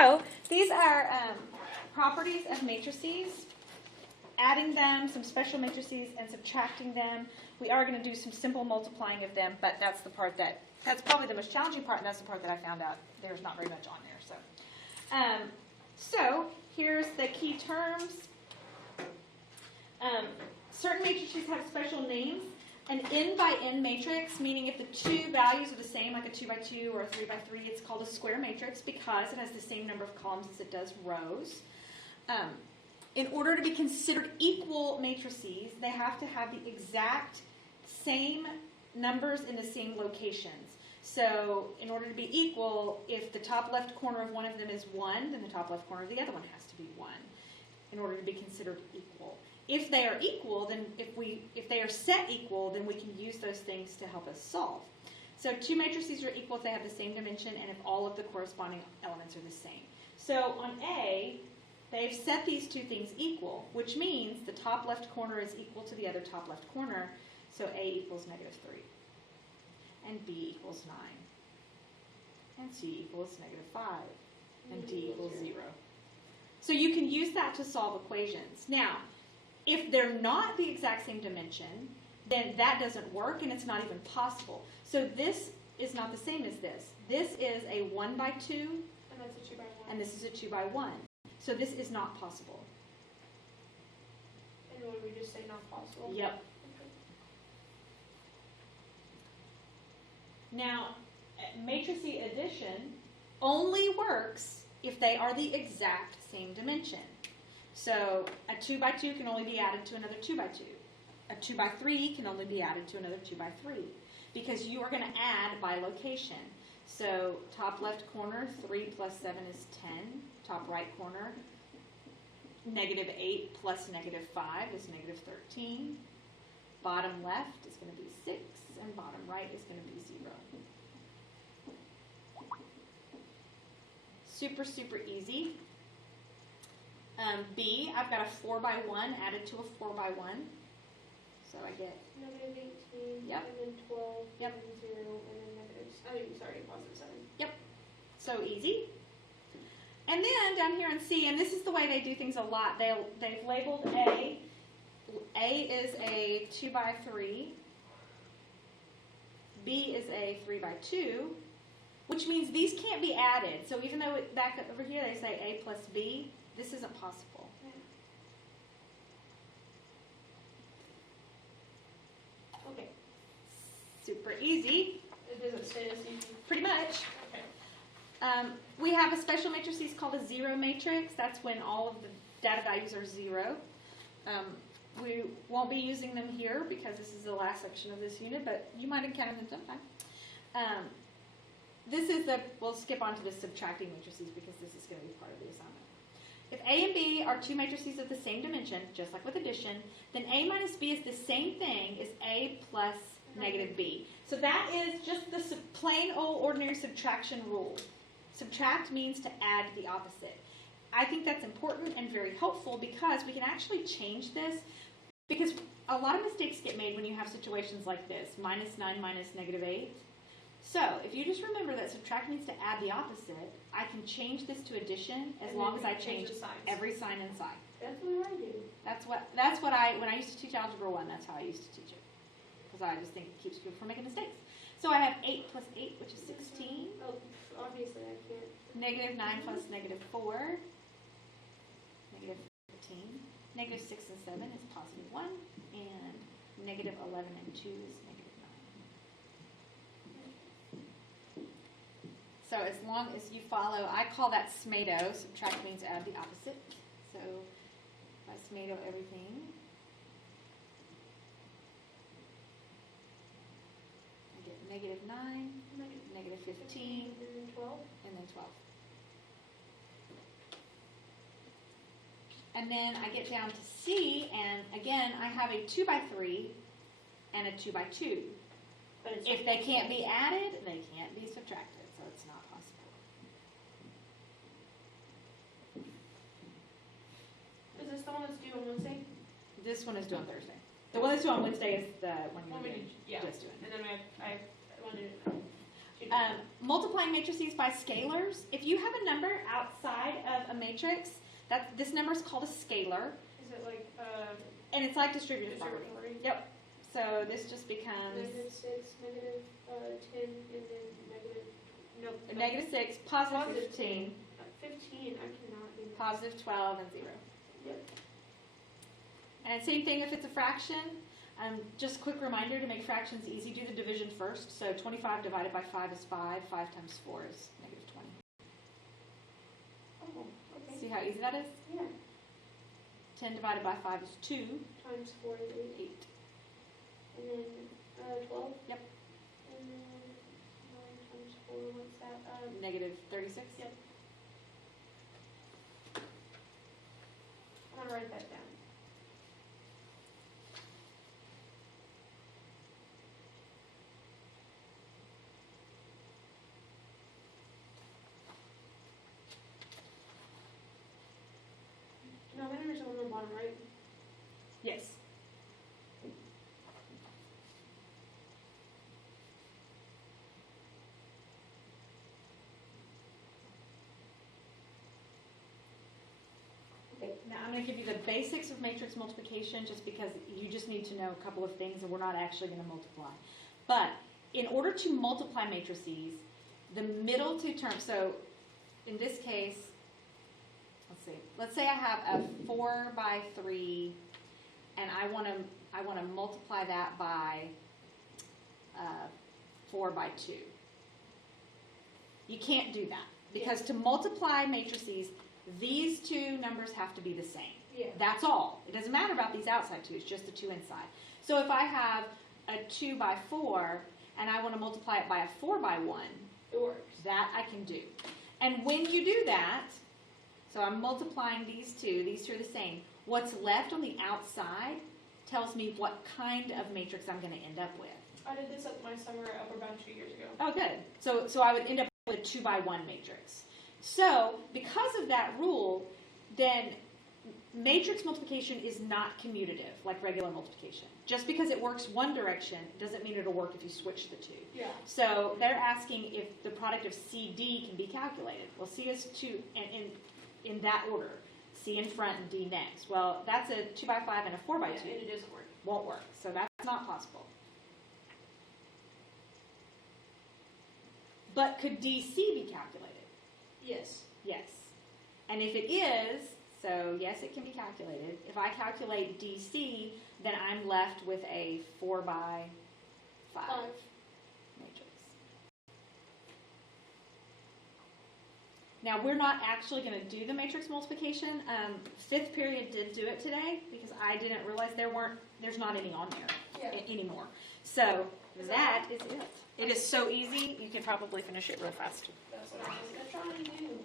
So these are properties of matrices, adding them, some special matrices, and subtracting them. We are going to do some simple multiplying of them, but that's the part that's probably the most challenging part, and that's the part that I found out there's not very much on there. So here's the key terms. Certain matrices have special names. An n by n matrix, meaning if the two values are the same, like a 2 by 2 or a 3 by 3, it's called a square matrix because it has the same number of columns as it does rows. In order to be considered equal matrices, they have to have the exact same numbers in the same locations. So in order to be equal, if the top left corner of one of them is 1, then the top left corner of the other one has to be 1 in order to be considered equal. If they are equal, then if they are set equal, then we can use those things to help us solve. So two matrices are equal if they have the same dimension and if all of the corresponding elements are the same. So on A, they've set these two things equal, which means the top left corner is equal to the other top left corner. So A equals -3, and B equals 9, and C equals -5, and D equals 0. So you can use that to solve equations. Now, if they're not the exact same dimension, then that doesn't work and it's not even possible. So this is not the same as this. This is a 1 by 2, and that's a 2 by 1. and this is a 2 by 1. So this is not possible. And would we just say not possible? Yep. Okay. Now, matrice addition only works if they are the exact same dimension. So a 2 by 2 can only be added to another 2 by 2. A 2 by 3 can only be added to another 2 by 3 because you are going to add by location. So top left corner, 3 plus 7 is 10. Top right corner, -8 plus -5 is -13. Bottom left is going to be 6, and bottom right is going to be 0. Super, super easy. B, I've got a 4 by 1 added to a 4 by 1. So I get -18, Yep. and then 12, Yep. and then 0, and then +7. Yep. So easy. And then down here in C, and this is the way they do things a lot. They've labeled A. A is a 2 by 3. B is a 3 by 2, which means these can't be added. So even though back over here they say A plus B, this isn't possible. Okay. Super easy. It doesn't say as easy. Pretty much. Okay. We have a special matrices called a 0 matrix. That's when all of the data values are 0. We won't be using them here because this is the last section of this unit, but you might encounter them sometime. We'll skip on to the subtracting matrices because this is going to be part of the assignment. If A and B are two matrices of the same dimension, just like with addition, then A minus B is the same thing as A plus -B. So that is just the plain old ordinary subtraction rule. Subtract means to add the opposite. I think that's important and very helpful because we can actually change this because a lot of mistakes get made when you have situations like this, -9 minus -8. So if you just remember that subtract means to add the opposite, I can change this to addition as long as I change every sign inside. That's what I do. That's what when I used to teach Algebra 1, that's how I used to teach it. Because I just think it keeps people from making mistakes. So I have 8 plus 8, which is 16. Oh, obviously I can't. -9 plus -4, -15. -6 and 7 is +1, and -11 and 2 is -9. So as long as you follow, I call that SMATO. Subtract means add the opposite. So if I SMATO everything, I get -9, -15, And then 12. and then 12. And then I get down to C, and again, I have a 2 by 3 and a 2 by 2. But it's If they can't be added, they can't be subtracted, so it's not possible. Is this the one that's due on Wednesday? This one is due on Thursday. The one that's due on Wednesday is the one you're Yeah. just doing. And then I wanted to Multiplying matrices by scalars. If you have a number outside of a matrix, this number is called a scalar, Is it like, and it's like distributed property. distributory? Yep. So this just becomes -6, -10, and then negative, nope. -6, positive 15, 15, I cannot do that. positive 12, and 0. Yep. And same thing if it's a fraction. Just a quick reminder to make fractions easy, do the division first. So 25 divided by 5 is 5. 5 times 4 is -20. Oh, okay. See how easy that is? Yeah. 10 divided by 5 is 2. Times 4 is 8. 8. And then 12? Yep. And then 9 times 4, what's that? -36. Yep. I'm gonna write that down. Denominators are on the bottom, right? Yes. Okay, now I'm going to give you the basics of matrix multiplication just because you just need to know a couple of things and we're not actually going to multiply. But in order to multiply matrices, the middle two terms, so in this case, let's say I have a 4 by 3 and I want to multiply that by 4 by 2. You can't do that because to multiply matrices, these two numbers have to be the same. Yeah. That's all. It doesn't matter about these outside two, it's just the two inside. So if I have a 2 by 4 and I want to multiply it by a 4 by 1, It works. that I can do. And when you do that, so I'm multiplying these two are the same. What's left on the outside tells me what kind of matrix I'm going to end up with. I did this at my summer at Upper Bound 2 years ago. Oh, good. So I would end up with a 2 by 1 matrix. So because of that rule, then matrix multiplication is not commutative like regular multiplication. Just because it works one direction doesn't mean it'll work if you switch the two. Yeah. So they're asking if the product of CD can be calculated. Well, C is 2 in that order. C in front and D next. Well, that's a 2 by 5 and a 4 by 2. And it doesn't work. Won't work. So that's not possible. But could DC be calculated? Yes. Yes. And if it is, so yes, it can be calculated. If I calculate DC, then I'm left with a 4 by 5 matrix. Now, we're not actually going to do the matrix multiplication. Fifth period did do it today because I didn't realize there's not any on there anymore. So that is it. It is so easy, you can probably finish it real fast. That's what I was going to try and do.